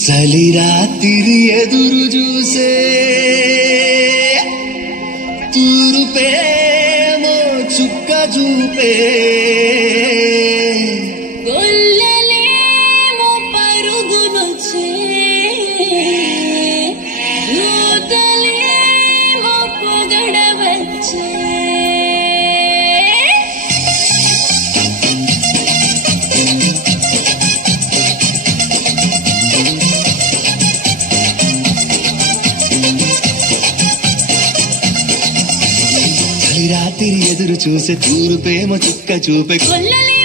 చలి రాత్రి ఎదురు చూసే తూరుపేమో చుక్క చూపే గొల్లలేమో పరుగునొచ్చే దూతలేమో పొగడవచ్చే రాత్రి ఎదురు చూసే తూరుపేమో చుక్క చూపే గొల్లలే